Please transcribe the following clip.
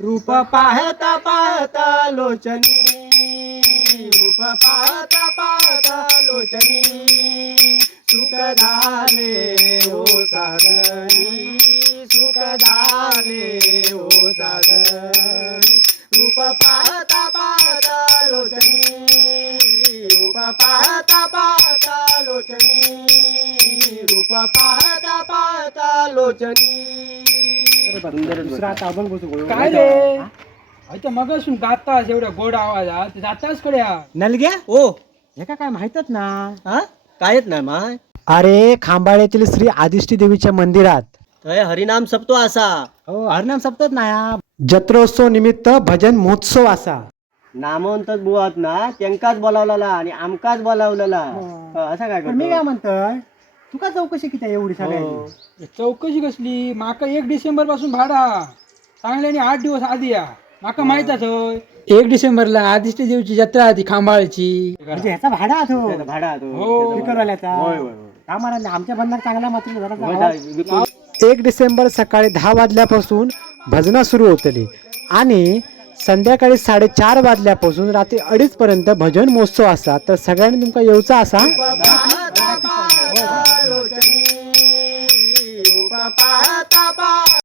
रूप पाहता पाहता लोचनी, रूप पाहता पाहता लोचनी, सुख झाले ओ सागरी, सुख झाले ओ सागरी. रूप पाहता पाहता लोचनी, रूप पाहता पाहता लोचनी, रूप पाहता पाहता लोचनी. दुसरा आता आपण बसू काय रे आता मगासून गातास एवढा गोड आवाजात जातास कड्या नलग्या ओ हे काय माहितच ना. हा कायच नाही माय. अरे खांबाळ्यातील श्री आदिष्टी देवीच्या मंदिरात थंय हरिनाम सप्तो असा. हो हरिनाम सप्तच ना, जत्रोत्सव निमित्त भजन महोत्सव असा. नामवंतच बुवात ना त्यांकाच बोलावलेला आणि आमकाच बोलावलेला. असं काय पण मी काय करतो? म्हणतोय, तुका चौकशी किती आहे एवढी सगळ्याची? चौकशी कसली माका 1 डिसेंबर पासून भाडा चांगल्याने 8 दिवस आधी या माका माहितच होय. 1 डिसेंबरला आदिष्टी देवीची जत्रा होती खांबाळची. म्हणजे ह्याचा भाडा तो त्याचा भाडा तो. हो. विकरवाल्याचा. होय, होय, होय. आम्हाला आमच्या बंधात चांगला मात्र होय, जरा विकून 1 डिसेंबर सकाळी 10 वाजल्यापासून भजना सुरू होतली आणि संध्याकाळी 4:30 वाजल्यापासून रात्री 2:30 पर्यंत भजन महोत्सव असा. तर सगळ्यांनी तुमका येऊचा असा. पाहता पाहता लोचनी, रूप पाहता पाहता